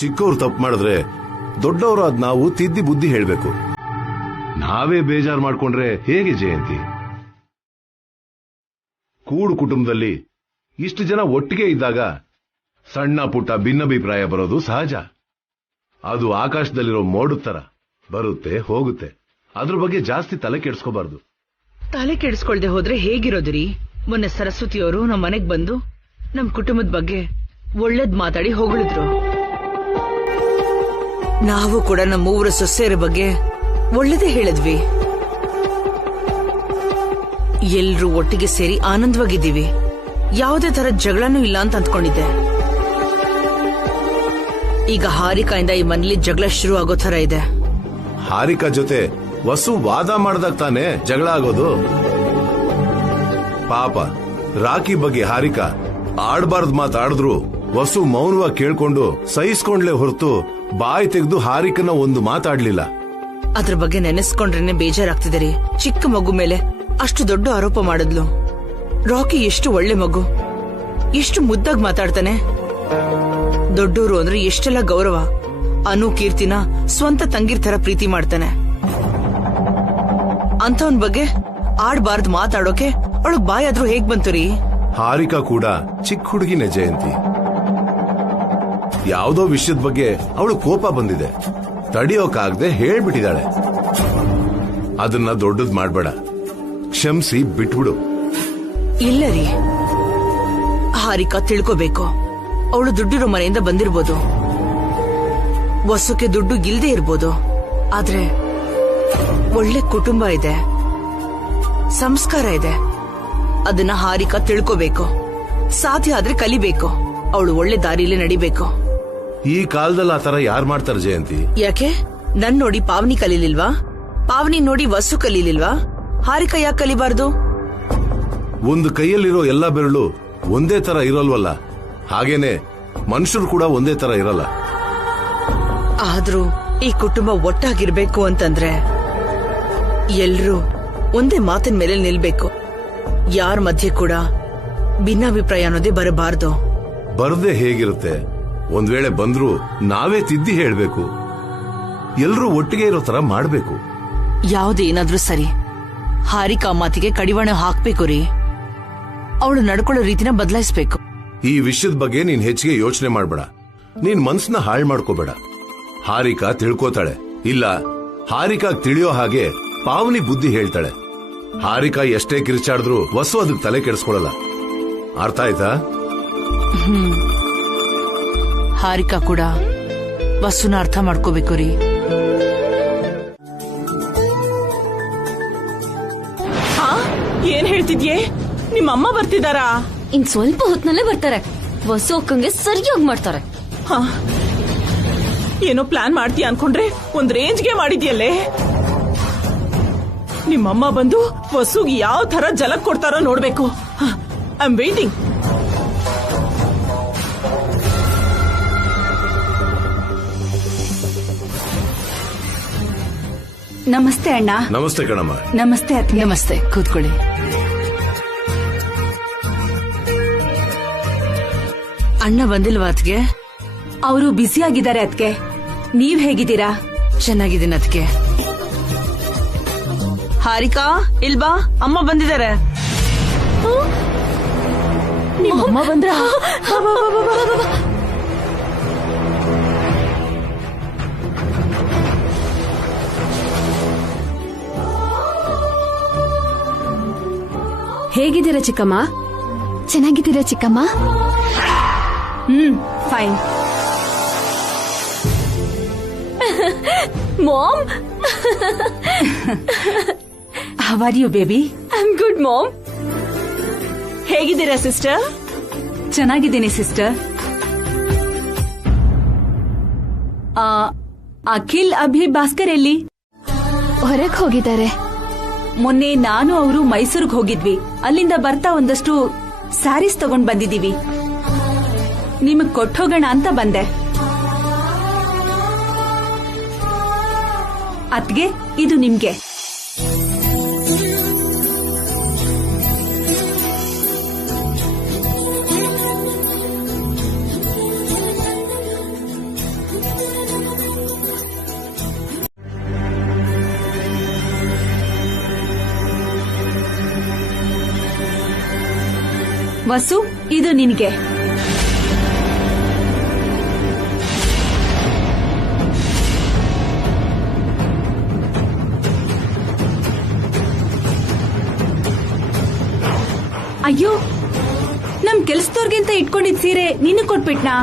ಚಿಕ್ಕವ್ರು ತಪ್ಪು ಮಾಡಿದ್ರೆ ದೊಡ್ಡವರು ಅದ್ ನಾವು ತಿದ್ದಿ ಬುದ್ಧಿ ಹೇಳ್ಬೇಕು. ನಾವೇ ಬೇಜಾರು ಮಾಡ್ಕೊಂಡ್ರೆ ಹೇಗೆ ಜಯಂತಿ? ಕೂಡು ಕುಟುಂಬದಲ್ಲಿ ಇಷ್ಟು ಜನ ಒಟ್ಟಿಗೆ ಇದ್ದಾಗ ಸಣ್ಣ ಪುಟ್ಟ ಭಿನ್ನಾಭಿಪ್ರಾಯ ಬರೋದು ಸಹಜ. ಅದು ಆಕಾಶದಲ್ಲಿರೋ ಮೋಡದ ತರ ಬರುತ್ತೆ ಹೋಗುತ್ತೆ. ಅದ್ರ ಬಗ್ಗೆ ಜಾಸ್ತಿ ತಲೆ ಕೆಡಿಸ್ಕೋಬಾರ್ದು. ತಲೆ ಕೆಡಿಸ್ಕೊಳ್ದೆ ಹೋದ್ರೆ ಹೇಗಿರೋದ್ರಿ? ಮೊನ್ನೆ ಸರಸ್ವತಿಯವರು ನಮ್ಮ ಮನೆಗ್ ಬಂದು ನಮ್ ಕುಟುಂಬದ ಬಗ್ಗೆ ಒಳ್ಳೇದ್ ಮಾತಾಡಿ ಹೊಗಳಿದ್ರು. ನಾವು ಕೂಡ ನಮ್ಮ ಮೂವರ ಸೊಸೆಯರ ಬಗ್ಗೆ ಒಳ್ಳೇದೇ ಹೇಳಿದ್ವಿ. ಎಲ್ರೂ ಒಟ್ಟಿಗೆ ಸೇರಿ ಆನಂದವಾಗಿದ್ದೀವಿ. ಯಾವುದೇ ತರ ಜಗಳನೂ ಇಲ್ಲ ಅಂತ ಅಂದ್ಕೊಂಡಿದ್ದೆ. ಈಗ ಹಾರಿಕಾಯಿಂದ ಈ ಮನೇಲಿ ಜಗಳ ಶುರು ಆಗೋ ತರ ಇದೆ. ಹಾರಿಕಾ ಜೊತೆ ವಸು ವಾದ ಮಾಡ್ದಾಗ ತಾನೇ ಜಗಳ ಆಗೋದು. ಪಾಪ ರಾಖಿ ಬಗ್ಗೆ ಹಾರಿಕಾ ಆಡ್ಬಾರ್ದು ಮಾತಾಡಿದ್ರು ವಸು ಮೌನವಾಗಿ ಕೇಳ್ಕೊಂಡು ಸಹಿಸ್ಕೊಂಡ್ಲೆ ಹೊರತು ಬಾಯಿ ತೆಗೆದು ಹಾರಿಕನ ಒಂದು ಮಾತಾಡ್ಲಿಲ್ಲ. ಅದ್ರ ಬಗ್ಗೆ ನೆನೆಸ್ಕೊಂಡ್ರೇನೆ ಬೇಜಾರಾಗ್ತಿದೆ ರೀ. ಚಿಕ್ಕ ಮಗು ಮೇಲೆ ಅಷ್ಟು ದೊಡ್ಡ ಆರೋಪ ಮಾಡಿದ್ಲು. ರಾಕಿ ಎಷ್ಟು ಒಳ್ಳೆ ಮಗು, ಎಷ್ಟು ಮುದ್ದಾಗಿ ಮಾತಾಡ್ತಾನೆ. ದೊಡ್ಡೋರು ಅಂದ್ರೆ ಎಷ್ಟೆಲ್ಲ ಗೌರವ. ಅನು ಕೀರ್ತಿನ ಸ್ವಂತ ತಂಗಿರ್ ತರ ಪ್ರೀತಿ ಮಾಡ್ತಾನೆ. ಅಂತವನ್ ಬಗ್ಗೆ ಆಡ್ಬಾರ್ದು ಮಾತಾಡೋಕೆ ಅವಳಗ್ ಬಾಯಾದ್ರೂ ಹೇಗ್ ಬಂತು ರೀ? ಹಾರಿಕಾ ಕೂಡ ಚಿಕ್ಕ ಹುಡುಗಿನೇ ಜಯಂತಿ. ಯಾವುದೋ ವಿಷಯದ ಬಗ್ಗೆ ಅವಳು ಕೋಪ ಬಂದಿದೆ, ತಡಿಯೋಕಾಗದೆ ಹೇಳ್ಬಿಟ್ಟಿದ್ದಾಳೆ. ಅದನ್ನ ದೊಡ್ಡದ್ ಮಾಡ್ಬೇಡ, ಕ್ಷಮಿಸಿ ಬಿಟ್ಬಿಡು. ಇಲ್ಲ ರೀ, ಹಾರಿಕಾ ತಿಳ್ಕೋಬೇಕು. ಅವಳು ದುಡ್ಡಿರೋ ಮನೆಯಿಂದ ಬಂದಿರ್ಬೋದು, ವಸುಕ್ಕೆ ದುಡ್ಡು ಇಲ್ದೇ ಇರ್ಬೋದು. ಆದ್ರೆ ಒಳ್ಳೆ ಕುಟುಂಬ ಇದೆ, ಸಂಸ್ಕಾರ ಇದೆ. ಅದನ್ನ ಹಾರಿಕಾ ತಿಳ್ಕೋಬೇಕು. ಸಾಧ್ಯ ಆದ್ರೆ ಕಲಿಬೇಕು. ಅವಳು ಒಳ್ಳೆ ದಾರಿಯಲ್ಲಿ ನಡಿಬೇಕು. ಈ ಕಾಲದಲ್ಲಿ ಆ ತರ ಯಾರು ಮಾಡ್ತಾರೆ ಜಯಂತಿ? ಯಾಕೆ ನನ್ ನೋಡಿ ಪಾವನಿ ಕಲೀಲಿಲ್ವಾ? ಪಾವನಿ ನೋಡಿ ವಸು ಕಲೀಲಿಲ್ವಾ? ಹಾರಿಕಾ ಯಾಕೆ ಕಲಿಬಾರ್ದು? ಒಂದು ಕೈಯಲ್ಲಿರೋ ಎಲ್ಲಾ ಬೆರಳು ಒಂದೇ ತರ ಇರೋಲ್ವಲ್ಲ, ಹಾಗೇನೆ ಮನುಷ್ಯರು ಕೂಡ ಒಂದೇ ತರ ಇರಲ್ಲ. ಆದ್ರೂ ಈ ಕುಟುಂಬ ಒಟ್ಟಾಗಿರ್ಬೇಕು ಅಂತಂದ್ರೆ ಎಲ್ರೂ ಒಂದೇ ಮಾತಿನ ಮೇಲೆ ನಿಲ್ಬೇಕು. ಯಾರ ಮಧ್ಯೆ ಕೂಡ ಭಿನ್ನಾಭಿಪ್ರಾಯ ಅನ್ನೋದೇ ಬರಬಾರ್ದು. ಬರದೆ ಹೇಗಿರುತ್ತೆ? ಒಂದ್ ವೇಳೆ ಬಂದ್ರೂ ನಾವೇ ತಿದ್ದಿ ಹೇಳ್ಬೇಕು. ಎಲ್ರೂ ಒಟ್ಟಿಗೆ ಇರೋ ತರ ಮಾಡ್ಬೇಕು. ಯಾವುದೇನಾದ್ರೂ ಸರಿ, ಹಾರಿಕಾ ಮಾತಿಗೆ ಕಡಿವಾಣ ಹಾಕ್ಬೇಕು ರೀ. ಅವಳು ನಡ್ಕೊಳ್ಳೋ ರೀತಿನ ಬದಲಾಯಿಸ್ಬೇಕು. ಈ ವಿಷಯದ ಬಗ್ಗೆ ನೀನ್ ಹೆಚ್ಚಿಗೆ ಯೋಚನೆ ಮಾಡ್ಬೇಡ. ನೀನ್ ಮನ್ಸನ್ನ ಹಾಳು ಮಾಡ್ಕೋಬೇಡ. ಹಾರಿಕಾ ತಿಳ್ಕೋತಾಳೆ. ಇಲ್ಲ, ಹಾರಿಕಾ ತಿಳಿಯೋ ಹಾಗೆ ಪಾವನಿ ಬುದ್ಧಿ ಹೇಳ್ತಾಳೆ. ಹಾರಿಕಾ ಎಷ್ಟೇ ಕಿರ್ಚಾಡಿದ್ರು ವಸು ಅದಕ್ಕೆ ತಲೆ ಕೆಡಿಸ್ಕೊಳ್ಳಲ್ಲ. ಅರ್ಥ ಆಯ್ತಾ? ಹಾರಿಕಾ ಕೂಡ ವಸುನ ಅರ್ಥ ಮಾಡ್ಕೋಬೇಕು ರೀ. ಏನ್ ಹೇಳ್ತಿದ್ಯೆ? ನಿಮ್ಮಮ್ಮ ಬರ್ತಿದಾರಾ? ಇನ್ ಸ್ವಲ್ಪ ಹೊತ್ನಲ್ಲೇ ಬರ್ತಾರೆ. ವಸು ಅಕ್ಕಂಗೆ ಸರಿಯಾಗಿ ಮಾಡ್ತಾರೆ. ಏನೋ ಪ್ಲಾನ್ ಮಾಡ್ತೀಯ ಅನ್ಕೊಂಡ್ರೆ ಒಂದ್ ರೇಂಜ್ಗೆ ಮಾಡಿದ್ಯಲ್ಲೇ. ನಿಮ್ಮಮ್ಮ ಬಂದು ವಸುಗೆ ಯಾವ ತರ ಜಲಕ್ ಕೊಡ್ತಾರೋ ನೋಡ್ಬೇಕು. I am waiting. ನಮಸ್ತೆ ಅಣ್ಣ. ನಮಸ್ತೆ ಕಣಮ್ಮ. ನಮಸ್ತೆ ಅತ್ತೆ. ನಮಸ್ತೆ, ಕೂತ್ಕೊಳ್ಳಿ. ಅಣ್ಣ ಬಂದಿಲ್ವಾ ಅತ್ಗೆ? ಅವರು ಬ್ಯುಸಿ ಆಗಿದ್ದಾರೆ ಅತ್ಗೆ. ನೀವ್ ಹೇಗಿದ್ದೀರಾ? ಚೆನ್ನಾಗಿದ್ದೀನಿ ಅತ್ಗೆ. ಹಾರಿಕಾ ಇಲ್ಬಾ, ಅಮ್ಮ ಬಂದಿದ್ದಾರೆ. ನಿಮ್ಮಮ್ಮ ಬಂದ್ರ? ಹೇಗಿದ್ದೀರಾ ಚಿಕ್ಕಮ್ಮ? ಚೆನ್ನಾಗಿದ್ದೀರಾ ಚಿಕ್ಕಮ್ಮ? Fine. Mom, how are you baby? I am good mom. ಹೇಗಿದ್ದೀರಾ ಸಿಸ್ಟರ್? ಚೆನ್ನಾಗಿದ್ದೀನಿ ಸಿಸ್ಟರ್. ಅಖಿಲ್, ಅಭಿ, ಭಾಸ್ಕರ್ ಎಲ್ಲಿ? ಹೊರಗ್ ಹೋಗಿದ್ದಾರೆ. ಮೊನ್ನೆ ನಾನು ಅವರು ಮೈಸೂರಿಗೆ ಹೋಗಿದ್ವಿ. ಅಲ್ಲಿಂದ ಬರ್ತಾ ಒಂದಷ್ಟು ಸ್ಯಾರೀಸ್ ತಗೊಂಡ್ ಬಂದಿದೀವಿ. ನಿಮಗ್ ಕೊಟ್ಟೋಗೋಣ ಅಂತ ಬಂದೆ. ಅತ್ಗೆ, ಇದು ನಿಮ್ಗೆ. ವಸು, ಇದು ನಿನ್ಗೆ. ಅಯ್ಯೋ, ನಮ್ ಕೆಲ್ಸದವ್ರಿಗಿಂತ ಇಟ್ಕೊಂಡಿದ್ ಸೀರೆ ನಿನ್ನ ಕೊಟ್ಬಿಟ್ನಾ?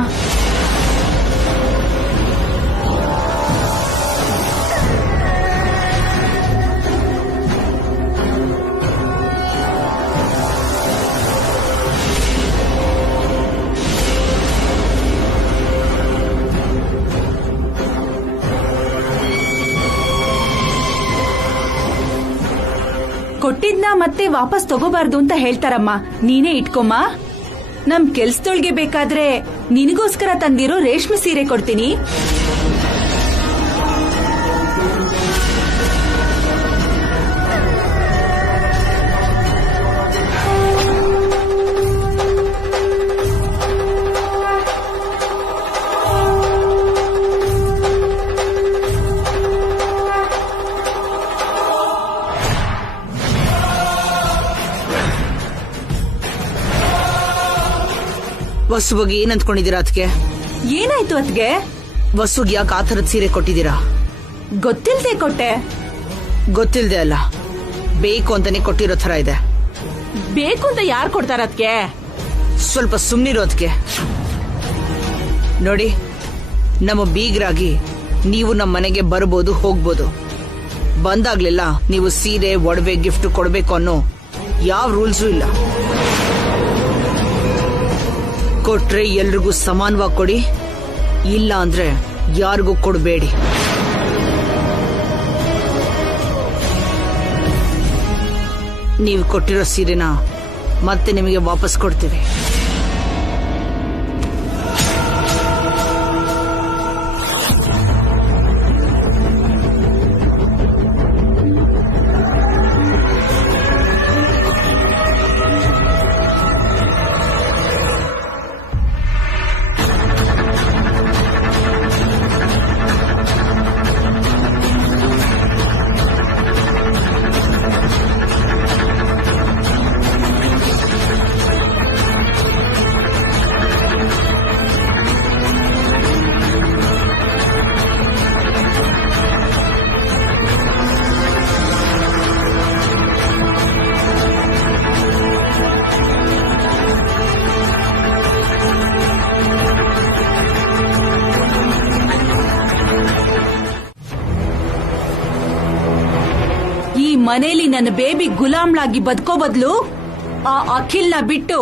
ಕೊಟ್ಟಿದ್ನ ಮತ್ತೆ ವಾಪಸ್ ತಗೋಬಾರ್ದು ಅಂತ ಹೇಳ್ತಾರಮ್ಮ. ನೀನೇ ಇಟ್ಕೊಮ್ಮ. ನಮ್ ಕೆಲ್ಸದೊಳ್ಗೆ ಬೇಕಾದ್ರೆ ನಿನಗೋಸ್ಕರ ತಂದಿರೋ ರೇಷ್ಮೆ ಸೀರೆ ಕೊಡ್ತೀನಿ. ವಸು ಬಗ್ಗೆ ಏನ್ ಅಂದ್ಕೊಂಡಿದ್ದೀರಾ ಅದಕ್ಕೆ? ಏನಾಯ್ತು ಅದ್ಗೆ? ವಸುಗ್ ಯಾಕೆ ಆ ಥರದ್ ಸೀರೆ ಕೊಟ್ಟಿದ್ದೀರಾ? ಗೊತ್ತಿಲ್ದೆ ಕೊಟ್ಟೆ. ಗೊತ್ತಿಲ್ದೆ ಅಲ್ಲ, ಬೇಕು ಅಂತಾನೆ ಕೊಟ್ಟಿರೋ ತರ ಇದೆ. ಬೇಕು ಅಂತ ಯಾರು ಕೊಡ್ತಾರ ಅದಕ್ಕೆ? ಸ್ವಲ್ಪ ಸುಮ್ನಿರೋದಕ್ಕೆ. ನೋಡಿ, ನಮ್ಮ ಬೀಗರಾಗಿ ನೀವು ನಮ್ಮ ಮನೆಗೆ ಬರ್ಬೋದು, ಹೋಗ್ಬೋದು. ಬಂದಾಗ್ಲೆಲ್ಲ ನೀವು ಸೀರೆ, ಒಡವೆ, ಗಿಫ್ಟ್ ಕೊಡ್ಬೇಕು ಅನ್ನೋ ಯಾವ ರೂಲ್ಸು ಇಲ್ಲ. ಕೊಟ್ರೆ ಎಲ್ರಿಗೂ ಸಮಾನವಾಗಿ ಕೊಡಿ, ಇಲ್ಲ ಅಂದ್ರೆ ಯಾರಿಗೂ ಕೊಡಬೇಡಿ. ನೀವು ಕೊಟ್ಟಿರೋ ಸೀರೆನ ಮತ್ತೆ ನಿಮಗೆ ವಾಪಸ್ ಕೊಡ್ತೀವಿ. ಮನೇಲಿ ನನ್ನ ಬೇಬಿ ಗುಲಾಮ್ಲಾಗಿ ಬದುಕೋ ಬದಲು ಆ ಅಖಿಲ್ನ ಬಿಟ್ಟು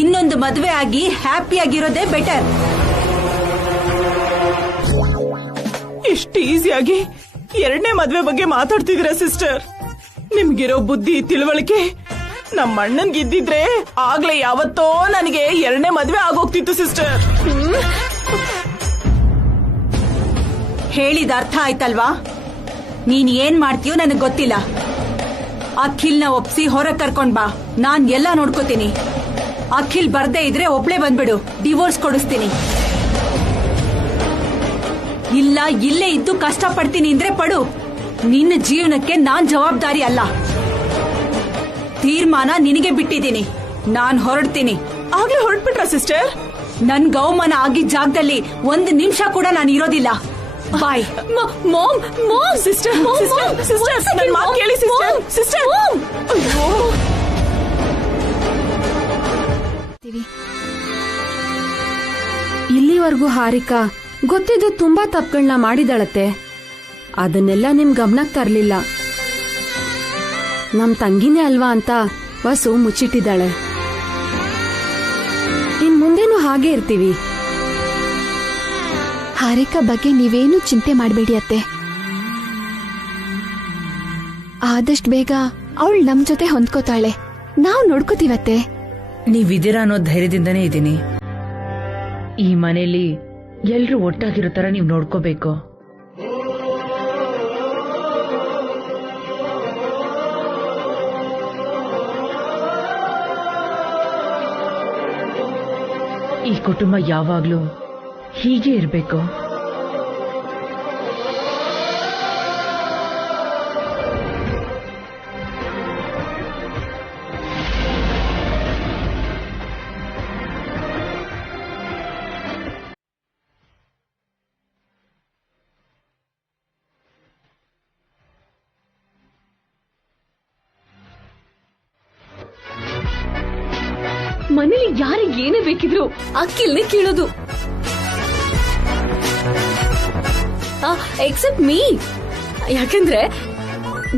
ಇನ್ನೊಂದು ಮದ್ವೆ ಆಗಿ ಹ್ಯಾಪಿಯಾಗಿರೋದೇ ಬೆಟರ್. ಎಷ್ಟು ಈಸಿಯಾಗಿ ಎರಡನೇ ಮದ್ವೆ ಬಗ್ಗೆ ಮಾತಾಡ್ತಿದ್ರ ಸಿಸ್ಟರ್. ನಿಮ್ಗಿರೋ ಬುದ್ಧಿ, ತಿಳುವಳಿಕೆ ನಮ್ಮ ಅಣ್ಣನ್ಗಿದ್ದಿದ್ರೆ ಆಗ್ಲೇ ಯಾವತ್ತೋ ನನಗೆ ಎರಡನೇ ಮದ್ವೆ ಆಗೋಗ್ತಿತ್ತು ಸಿಸ್ಟರ್. ಹೇಳಿದ ಅರ್ಥ ಆಯ್ತಲ್ವಾ? ನೀನ್ ಏನ್ ಮಾಡ್ತೀಯೋ ನನಗ್ ಗೊತ್ತಿಲ್ಲ. ಅಖಿಲ್ನ ಒಪ್ಸಿ ಹೊರಗ್ ಕರ್ಕೊಂಡ್ ಬಾ, ನಾನ್ ಎಲ್ಲ ನೋಡ್ಕೋತೀನಿ. ಅಖಿಲ್ ಬರ್ದೇ ಇದ್ರೆ ಒಬ್ಳೆ ಬಂದ್ಬಿಡು, ಡಿವೋರ್ಸ್ ಕೊಡಿಸ್ತೀನಿ. ಇಲ್ಲ ಇಲ್ಲೇ ಇದ್ದು ಕಷ್ಟ ಪಡ್ತೀನಿ ಅಂದ್ರೆ ಪಡು. ನಿನ್ನ ಜೀವನಕ್ಕೆ ನಾನ್ ಜವಾಬ್ದಾರಿ ಅಲ್ಲ. ತೀರ್ಮಾನ ನಿನಗೆ ಬಿಟ್ಟಿದ್ದೀನಿ. ನಾನ್ ಹೊರಡ್ತೀನಿ. ಆಗ್ಲೇ ಹೊರಟ್ಬಿಟ್ರ ಸಿಸ್ಟರ್? ನನ್ ಗೌಮಾನ ಆಗಿದ್ದ ಜಾಗದಲ್ಲಿ ಒಂದು ನಿಮಿಷ ಕೂಡ ನಾನು ಇರೋದಿಲ್ಲ. ಬಾಯ್. ಮಾಮ್, ಮಾಮ್, ಸಿಸ್ಟರ್, ಸಿಸ್ಟರ್, ನನ್ನ ಮಾತು ಕೇಳಿ ಸಿಸ್ಟರ್, ಸಿಸ್ಟರ್. ಅಯ್ಯೋ, ಇಲ್ಲಿವರೆಗೂ ಹಾರಿಕಾ ಗೊತ್ತಿದ್ದು ತುಂಬಾ ತಪ್ಪುಗಳನ್ನ ಮಾಡಿದಳತ್ತೆ. ಅದನ್ನೆಲ್ಲ ನಿಮ್ ಗಮನಕ್ಕೆ ತರ್ಲಿಲ್ಲ. ನಮ್ ತಂಗಿನೇ ಅಲ್ವಾ ಅಂತ ವಸು ಮುಚ್ಚಿಟ್ಟಿದ್ದಾಳೆ. ಇನ್ ಮುಂದೇನು ಹಾಗೆ ಇರ್ತೀವಿ. ಹಾರಿಕಾ ಬಗ್ಗೆ ನೀವೇನು ಚಿಂತೆ ಮಾಡಬೇಡಿ ಅತ್ತೆ. ಆದಷ್ಟು ಬೇಗ ಅವಳು ನಮ್ ಜೊತೆ ಹೊಂದ್ಕೋತಾಳೆ. ನಾವು ನೋಡ್ಕೋತೀವತ್ತೆ. ನೀವಿದ್ದೀರಾ ಅನ್ನೋ ಧೈರ್ಯದಿಂದನೇ ಇದ್ದೀನಿ. ಈ ಮನೆಯಲ್ಲಿ ಎಲ್ರೂ ಒಟ್ಟಾಗಿರೋ ತರ ನೀವು ನೋಡ್ಕೋಬೇಕು. ಈ ಕುಟುಂಬ ಯಾವಾಗ್ಲೂ ಹೀಗೆ ಇರಬೇಕು. ಮನೇಲಿ ಯಾರಿಗೆ ಏನೇ ಬೇಕಿದ್ರು ಅಕ್ಕಿಲ್ನೇ ಕೇಳೋದು. Except me. ಯಾಕಂದ್ರೆ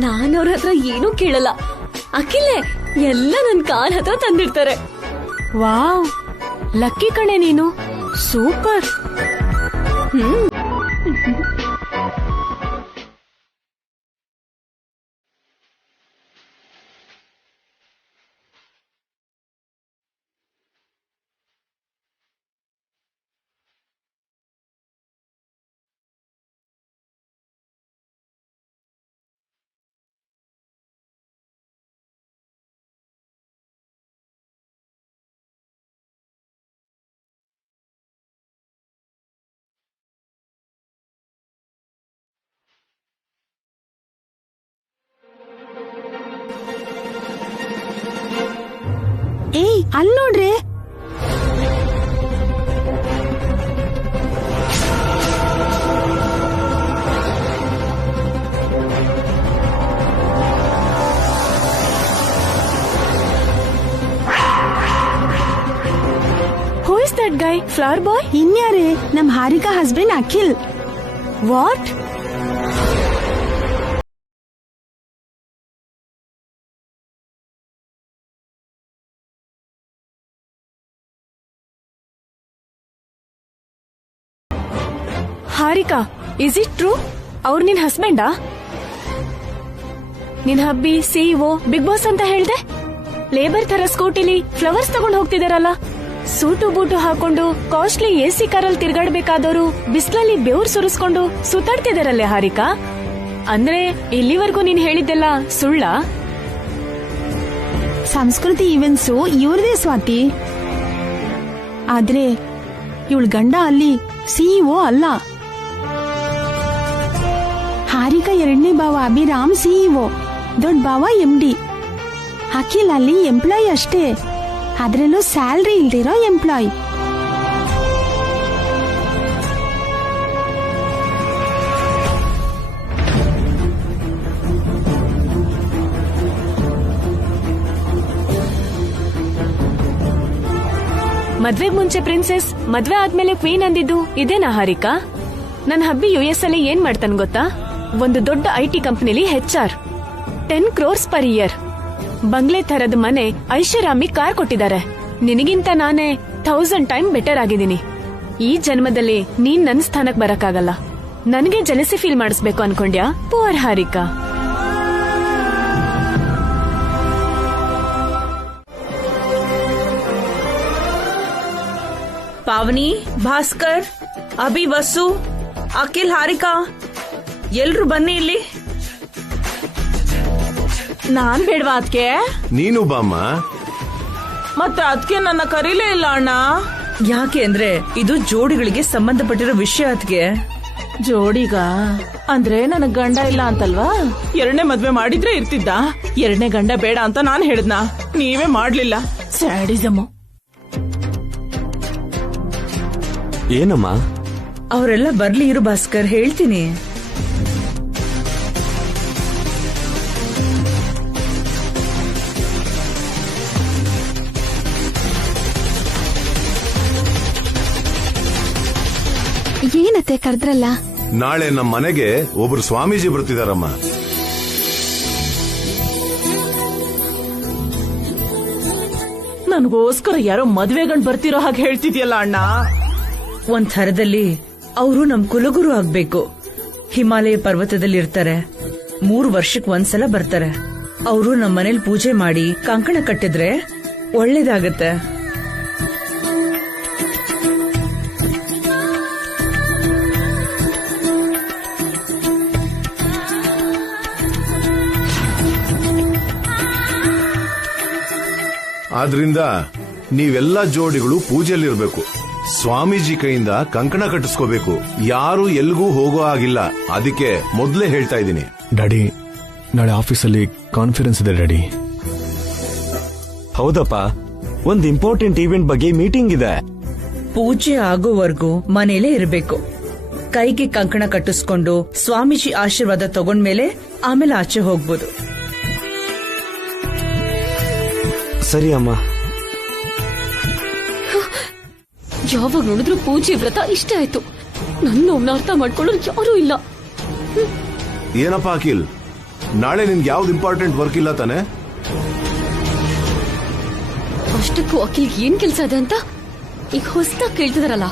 ನಾನು ಅವ್ರ ಹತ್ರ ಏನೂ ಕೇಳಲ್ಲ. ಅಕ್ಕಿಲ್ಲೇ ಎಲ್ಲ ನನ್ ಕಾಲ್ ಹತ್ರ ತಂದಿರ್ತಾರೆ. ವಾವ್, ಲಕ್ಕಿ ಕಣೆ ನೀನು. ಸೂಪರ್. ಏಯ್, ಅಲ್ ನೋಡ್ರಿ. Who is that guy? Flower boy? ಇನ್ಯಾರೇ? ನಮ್ Harika husband Akhil. What? Harika, is it true? ಅವ್ರು ನಿನ್ ಹಸ್ಬೆಂಡಾ? ನಿನ್ ಹಬ್ಬಿ ಸಿಇಒ ಬಿಗ್ ಬಾಸ್ ಅಂತ ಹೇಳ್ದೆ. ಲೇಬರ್ ತರ ಸ್ಕೂಟಿಲಿ ಫ್ಲವರ್ಸ್ ತಗೊಂಡ್ ಹೋಗ್ತಿದಾರಲ್ಲ. ಸೂಟು ಬೂಟು ಹಾಕೊಂಡು ಕಾಸ್ಟ್ಲಿ ಎಸಿ ಕಾರಲ್ಲಿ ತಿರ್ಗಾಡ್ಬೇಕಾದವರು ಬಿಸ್ಲಲ್ಲಿ ಬೆವ್ರು ಸುರಿಸ್ಕೊಂಡು ಸುತ್ತಾಡ್ತಿದಾರಲ್ಲೇ ಹಾರಿಕಾ. ಅಂದ್ರೆ ಇಲ್ಲಿವರೆಗೂ ನೀನ್ ಹೇಳಿದ್ದೆಲ್ಲ ಸುಳ್ಳ? ಸಂಸ್ಕೃತಿ ಈವೆಂಟ್ಸು ಇವ್ರದೇ ಸ್ವಾತಿ. ಆದ್ರೆ ಇವಳ ಗಂಡ ಅಲ್ಲಿ ಸಿಇಒ ಅಲ್ಲ. ಹಾರಿಕಾ ಎರಡನೇ ಭಾವ ಅಭಿರಾಮ್ ಸಿಇಒ, ದೊಡ್ಡ ಭಾವ MD. ಅಖಿಲ್ ಅಲ್ಲಿ ಎಂಪ್ಲಾಯಿ ಅಷ್ಟೇ, ಅದ್ರಲ್ಲೂ ಸ್ಯಾಲ್ರಿ ಇಲ್ದಿರೋ ಎಂಪ್ಲಾಯಿ. ಮದ್ವೆಗ್ ಮುಂಚೆ ಪ್ರಿನ್ಸೆಸ್, ಮದ್ವೆ ಆದ್ಮೇಲೆ ಕ್ವೀನ್ ಅಂದಿದ್ದು ಇದೇನಾ ಹಾರಿಕಾ? ನನ್ ಹಬ್ಬಿ US ಅಲ್ಲಿ ಏನ್ ಮಾಡ್ತಾನೆ ಗೊತ್ತಾ? ಒಂದು ದೊಡ್ಡ IT ಕಂಪನಿಲಿ HR, 10 crores per year, ಬಂಗ್ಲೆ ತರದ ಮನೆ, ಐಷಾರಾಮಿ ಕಾರ್ ಕೊಟ್ಟಿದ್ದಾರೆ. ನಿನಗಿಂತ ನಾನೇ 1000 ಟೈಮ್ ಬೆಟರ್ ಆಗಿದ್ದೀನಿ. ಈ ಜನ್ಮದಲ್ಲಿ ನೀನ್ ನನ್ ಸ್ಥಾನಕ್ ಬರಕ್ಕಾಗಲ್ಲ. ನನಗೆ ಜಲಸಿ ಫೀಲ್ ಮಾಡಿಸ್ಬೇಕು ಅನ್ಕೊಂಡ್ಯಾ? ಪುವರ್ ಹಾರಿಕಾ. ಪಾವನಿ, ಭಾಸ್ಕರ್, ಅಭಿ, ವಸು, ಅಖಿಲ್, ಹಾರಿಕಾ ಎಲ್ರು ಬನ್ನಿ ಇಲ್ಲಿ. ನಾನ್ ಬೇಡ್ವಾ ಅದ್ಕೆ? ನೀನು ಬಾಮ್ಮ. ಮತ್ತೆ ಅದಕ್ಕೆ ನನ್ನ ಕರೀಲೇ ಇಲ್ಲ ಅಣ್ಣ. ಯಾಕೆ ಅಂದ್ರೆ ಇದು ಜೋಡಿಗಳಿಗೆ ಸಂಬಂಧಪಟ್ಟಿರೋ ವಿಷಯ. ಅದ್ಕೆ ಜೋಡಿಗ ಅಂದ್ರೆ ನನಗ್ ಗಂಡ ಇಲ್ಲ ಅಂತಲ್ವಾ? ಎರಡನೇ ಮದ್ವೆ ಮಾಡಿದ್ರೆ ಇರ್ತಿದ್ದ. ಎರಡನೇ ಗಂಡ ಬೇಡ ಅಂತ ನಾನ್ ಹೇಳಿದ್ನ, ನೀವೇ ಮಾಡ್ಲಿಲ್ಲ. ಸ್ಯಾಡಿಸಮ್. ಏನಮ್ಮ? ಅವರೆಲ್ಲ ಬರ್ಲಿ ಇರು ಭಾಸ್ಕರ್, ಹೇಳ್ತೀನಿ. ಏನತ್ತೆ ಕರೆದ್ರಲ್ಲ? ನಾಳೆ ನಮ್ಮ ಮನೆಗೆ ಒಬ್ರು ಸ್ವಾಮೀಜಿ ಬರ್ತಿದಾರಮ್ಮ. ನನ್ಗೋಸ್ಕರ ಯಾರೋ ಮದ್ವೆ ಗಂಡ್ ಬರ್ತಿರೋ ಹಾಗೆ ಹೇಳ್ತಿದ್ಯಲ್ಲ ಅಣ್ಣ. ಒಂದ್ ಥರದಲ್ಲಿ ಅವರು ನಮ್ ಕುಲಗುರು ಆಗ್ಬೇಕು. ಹಿಮಾಲಯ ಪರ್ವತದಲ್ಲಿ ಇರ್ತಾರೆ, 3 ವರ್ಷಕ್ಕೆ ಒಂದ್ಸಲ ಬರ್ತಾರೆ. ಅವರು ನಮ್ ಮನೇಲಿ ಪೂಜೆ ಮಾಡಿ ಕಂಕಣ ಕಟ್ಟಿದ್ರೆ ಒಳ್ಳೇದಾಗತ್ತೆ. ಆದ್ರಿಂದ ನೀವೆಲ್ಲ ಜೋಡಿಗಳು ಪೂಜೆಯಲ್ಲಿರ್ಬೇಕು. ಸ್ವಾಮೀಜಿ ಕೈಯಿಂದ ಕಂಕಣ ಕಟ್ಟಿಸ್ಕೋಬೇಕು. ಯಾರು ಎಲ್ಗೂ ಹೋಗೋ ಆಗಿಲ್ಲ. ಅದಕ್ಕೆ ಮೊದ್ಲೇ ಹೇಳ್ತಾ ಇದ್ದೀನಿ. ಡ್ಯಾಡಿ, ನಾಳೆ ಆಫೀಸಲ್ಲಿ ಕಾನ್ಫರೆನ್ಸ್ ಇದೆ ಡ್ಯಾಡಿ. ಹೌದಪ್ಪ, ಒಂದ್ ಇಂಪಾರ್ಟೆಂಟ್ ಈವೆಂಟ್ ಬಗ್ಗೆ ಮೀಟಿಂಗ್ ಇದೆ. ಪೂಜೆ ಆಗೋವರೆಗೂ ಮನೇಲೇ ಇರಬೇಕು. ಕೈಗೆ ಕಂಕಣ ಕಟ್ಟಿಸ್ಕೊಂಡು ಸ್ವಾಮೀಜಿ ಆಶೀರ್ವಾದ ತಗೊಂಡ್ಮೇಲೆ ಆಮೇಲೆ ಆಚೆ ಹೋಗ್ಬೋದು. ಸರಿ ಅಮ್ಮ. ಯಾವಾಗ ನೋಡಿದ್ರು ಪೂಜೆ ವ್ರತ ಇಷ್ಟ ಆಯ್ತು. ನನ್ನ ಅರ್ಥ ಮಾಡ್ಕೊಳ್ಳೋರು ಯಾರೂ ಇಲ್ಲ. ಏನಪ್ಪ ಅಖಿಲ್, ನಾಳೆ ನಿನ್ಗೆ ಯಾವ್ದು ಇಂಪಾರ್ಟೆಂಟ್ ವರ್ಕ್ ಇಲ್ಲ ತಾನೆ? ಅಷ್ಟಕ್ಕೂ ಅಖಿಲ್ ಏನ್ ಕೆಲ್ಸ ಇದೆ ಅಂತ ಈಗ ಹೊಸದಾಗಿ ಕೇಳ್ತಿದಾರಲ್ಲ.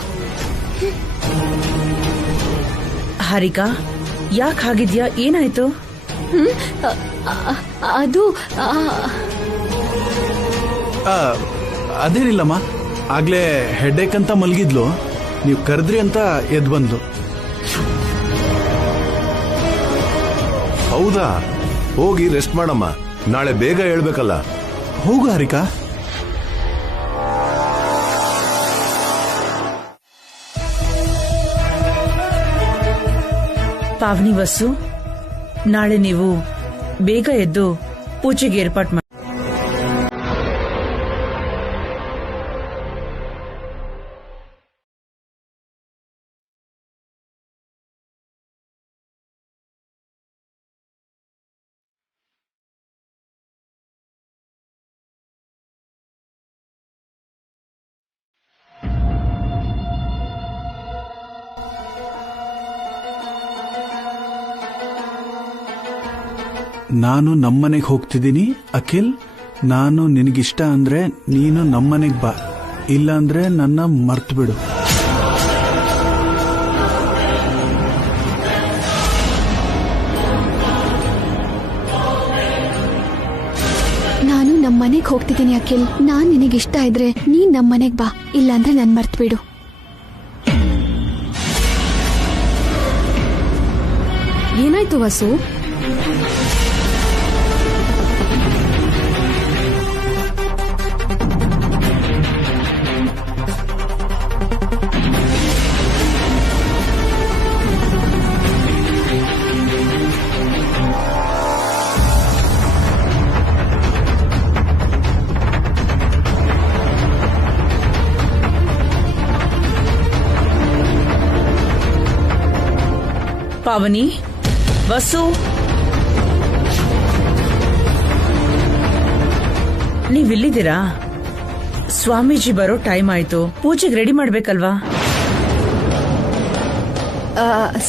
ಹಾರಿಕಾ, ಯಾಕೆ ಹಾಗಿದ್ಯಾ? ಏನಾಯ್ತು? ಅದು ಅದೇನಿಲ್ಲಮ್ಮ, ಆಗ್ಲೇ ಹೆಡ್ಏಕ್ ಅಂತ ಮಲಗಿದ್ಲು, ನೀವು ಕರೆದ್ರಿ ಅಂತ ಎದ್ ಬಂದ್ಲು. ಹೌದಾ? ಹೋಗಿ ರೆಸ್ಟ್ ಮಾಡಮ್ಮ, ನಾಳೆ ಬೇಗ ಹೇಳ್ಬೇಕಲ್ಲ. ಹೋಗು ಹಾರಿಕಾ. ಪಾವನಿ, ವಸ್ಸು, ನಾಳೆ ನೀವು ಬೇಗ ಎದ್ದು ಪೂಜೆಗೆ ಏರ್ಪಾಟ್ ಮಾಡಿ. ನಾನು ನಮ್ಮನೆಗೆ ಹೋಗ್ತಿದ್ದೀನಿ ಅಖಿಲ್. ನಾನು ನಿನಗಿಷ್ಟ ಅಂದ್ರೆ ನೀನು ನಮ್ಮನೆಗೆ ಬಾ, ಇಲ್ಲ ಅಂದ್ರೆ ನನ್ನ ಮರ್ತು ಬಿಡು. ನಾನು ನಮ್ಮನೆಗೆ ಹೋಗ್ತಿದ್ದೀನಿ ಅಖಿಲ್. ನಾನ್ ನಿನಗಿಷ್ಟ ಇದ್ರೆ ನೀನ್ ನಮ್ಮನೆಗ್ ಬಾ, ಇಲ್ಲಾಂದ್ರೆ ನನ್ ಮರ್ತು ಬಿಡು. ಏನಾಯ್ತು ವಸು? ಪಾವನಿ, ವಸು, ನೀವಿಲ್ಲಿದ್ದೀರಾ? ಸ್ವಾಮೀಜಿ ಬರೋ ಟೈಮ್ ಆಯ್ತು, ಪೂಜೆಗೆ ರೆಡಿ ಮಾಡ್ಬೇಕಲ್ವಾ?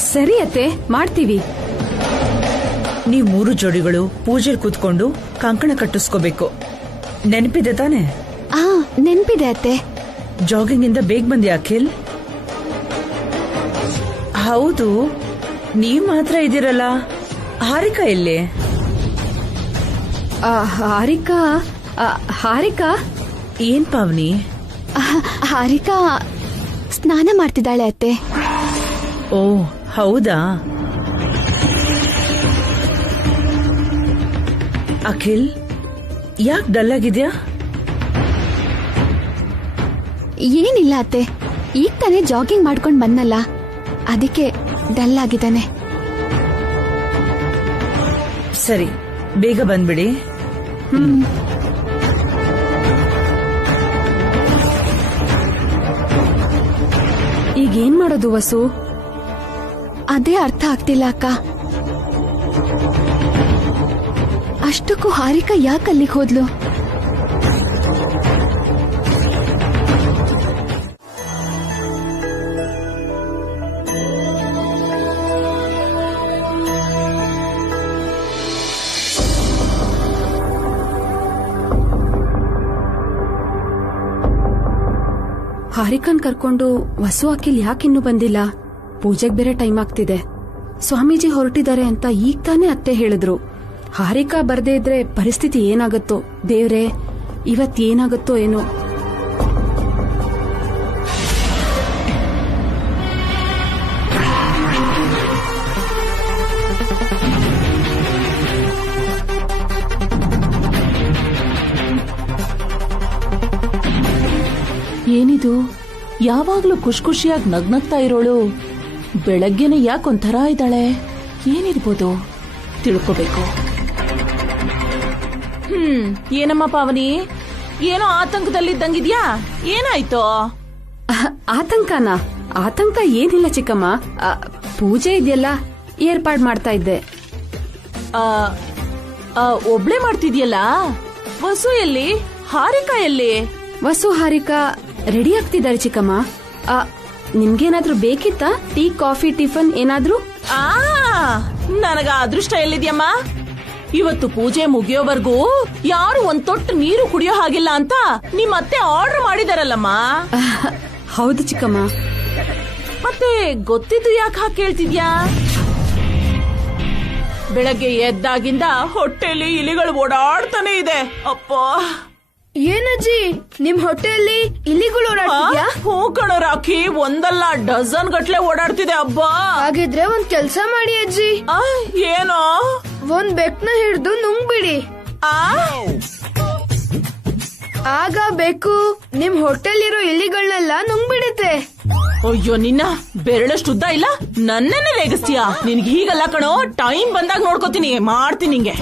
ಸರಿ ಅತ್ತೆ, ಮಾಡ್ತೀವಿ. ನೀವು 3 ಜೋಡಿಗಳು ಪೂಜೆಗೆ ಕೂತ್ಕೊಂಡು ಕಂಕಣ ಕಟ್ಟಿಸ್ಕೋಬೇಕು. ನೆನಪಿದೆ ತಾನೆ? ನೆನ್ಪಿದೆ ಅತ್ತೆ. ಜಾಗಿಂಗ್ ಇಂದ ಬೇಗ ಬಂದ್ಯಾ ಅಖಿಲ್? ಹೌದು, ನೀವ್ ಮಾತ್ರ ಇದ್ದೀರಲ್ಲ. ಹಾರಿಕಾ ಎಲ್ಲಿ? ಹಾರಿಕಾ ಏನ್ ಪಾವನಿ? ಹಾರಿಕಾ ಸ್ನಾನ ಮಾಡ್ತಿದ್ದಾಳೆ ಅತ್ತೆ. ಓ ಹೌದಾ? ಅಖಿಲ್, ಯಾಕೆ ಡಲ್ ಆಗಿದ್ಯಾ? ಏನಿಲ್ಲ ಅತ್ತೆ, ಈಗ ತಾನೇ ಜಾಗಿಂಗ್ ಮಾಡ್ಕೊಂಡ್ ಬಂದಲ್ಲ, ಅದಕ್ಕೆ ಡಲ್ ಆಗಿದ್ದಾನೆ. ಸರಿ, ಬೇಗ ಬಂದ್ಬಿಡಿ. ಈಗೇನ್ ಮಾಡೋದು ವಸು? ಅದೇ ಅರ್ಥ ಆಗ್ತಿಲ್ಲ ಅಕ್ಕ. ಅಷ್ಟಕ್ಕೂ ಹಾರಿಕಾ ಯಾಕೆ ಅಲ್ಲಿಗೆ ಹೋದ್ಲು? ಹಾರಿಕಾನ್ ಕರ್ಕೊಂಡು ವಸು ಅಖಿಲ್ ಯಾಕಿನ್ನೂ ಬಂದಿಲ್ಲ? ಪೂಜೆಗೆ ಬೇರೆ ಟೈಮ್ ಆಗ್ತಿದೆ. ಸ್ವಾಮೀಜಿ ಹೊರಟಿದ್ದಾರೆ ಅಂತ ಈಗ ತಾನೇ ಅತ್ತೆ ಹೇಳಿದ್ರು. ಹಾರಿಕಾ ಬರ್ದೇ ಇದ್ರೆ ಪರಿಸ್ಥಿತಿ ಏನಾಗುತ್ತೋ ದೇವ್ರೆ, ಇವತ್ತೇನಾಗುತ್ತೋ ಏನೋ. ಏನಿದು, ಯಾವಾಗ್ಲೂ ಖುಷಿ ಖುಷಿಯಾಗಿ ನಗ್ನಗ್ತಾ ಇರೋಳು ಬೆಳಗ್ಗೆನೆ ಯಾಕೊಂಥರ ಇದ್ದಾಳೆ? ಏನಿರ್ಬೋದು, ತಿಳ್ಕೋಬೇಕು. ಏನಮ್ಮ ಪಾವನಿ, ಏನೋ ಆತಂಕದಲ್ಲಿದ್ದಂಗಿದ್ಯಾ? ಏನಾಯ್ತು? ಆತಂಕನಾ? ಆತಂಕ ಏನಿಲ್ಲ ಚಿಕ್ಕಮ್ಮ, ಪೂಜೆ ಇದೆಯಲ್ಲ, ಏರ್ಪಾಡ್ ಮಾಡ್ತಾ ಇದ್ದೆ. ಒಬ್ಳೆ ಮಾಡ್ತಿದ್ಯಲ್ಲ? ವಸು ಎಲ್ಲಿ? ಹಾರಿಕಾ ಎಲ್ಲಿ? ವಸು ಹಾರಿಕಾ ರೆಡಿ ಆಗ್ತಿದ್ದಾರೆ ಚಿಕ್ಕಮ್ಮ. ನಿಮ್ಗೇನಾದ್ರೂ ಬೇಕಿತ್ತಾ? ಟೀ, ಕಾಫಿ, ಟಿಫನ್ ಏನಾದ್ರೂ? ನನಗ ಅದೃಷ್ಟ ಎಲ್ಲಿದ್ಯಮ್ಮ. ಇವತ್ತು ಪೂಜೆ ಮುಗಿಯೋವರೆಗೂ ಯಾರು ಒಂದ್ ತೊಟ್ಟು ನೀರು ಕುಡಿಯೋ ಹಾಗಿಲ್ಲ ಅಂತ ನಿಮ್ಮತ್ತೆ ಆರ್ಡರ್ ಮಾಡಿದಾರಲ್ಲಮ್ಮ. ಹೌದು ಚಿಕ್ಕಮ್ಮ. ಮತ್ತೆ ಗೊತ್ತಿದ್ದು ಯಾಕೆ ಹಾಕಿ ಕೇಳ್ತಿದ್ಯಾ? ಬೆಳಗ್ಗೆ ಎದ್ದಾಗಿಂದ ಹೊಟ್ಟೆಲಿ ಇಲಿಗಳು ಓಡಾಡ್ತಾನೆ ಇದೆ. ಅಪ್ಪ, ಏನಜ್ಜಿ ನಿಮ್ ಹೊಟ್ಟೆಯಲ್ಲಿ ಇಲಿಗಳು ಓಡಾಡ್ತಿದ್ಯಾ? ಹೂ ಕಣೋ ರಾಖಿ, ಒಂದಲ್ಲ ಡಜನ್ ಗಟ್ಲೆ ಓಡಾಡ್ತಿದೆ. ಹಬ್ಬ, ಹಾಗಿದ್ರೆ ಒಂದ್ ಕೆಲ್ಸ ಮಾಡಿ ಅಜ್ಜಿ. ಏನೋ? ಒಂದ್ ಬೆಕ್ನ ಹಿಡ್ದು ನುಂಗ್ಬಿಡಿ. ಆಗ ಬೆಕ್ಕು ನಿಮ್ ಹೊಟ್ಟೆಲಿರೋ ಇಲಿಗಳನ್ನೆಲ್ಲ ನುಂಗ್ಬಿಡುತ್ತೆ. ಅಯ್ಯೋ, ನಿನ್ನ ಬೆರಳಷ್ಟು ಉದ್ದ ಇಲ್ಲ, ನನ್ನನ್ನೇ ರೇಗಿಸ್ತೀಯಾ? ನಿನ್ಗೆ ಹೀಗಲ್ಲ ಕಣೋ, ಟೈಮ್ ಬಂದಾಗ ನೋಡ್ಕೋತೀನಿ, ಮಾಡ್ತೀನಿ ನಿಂಗೆ.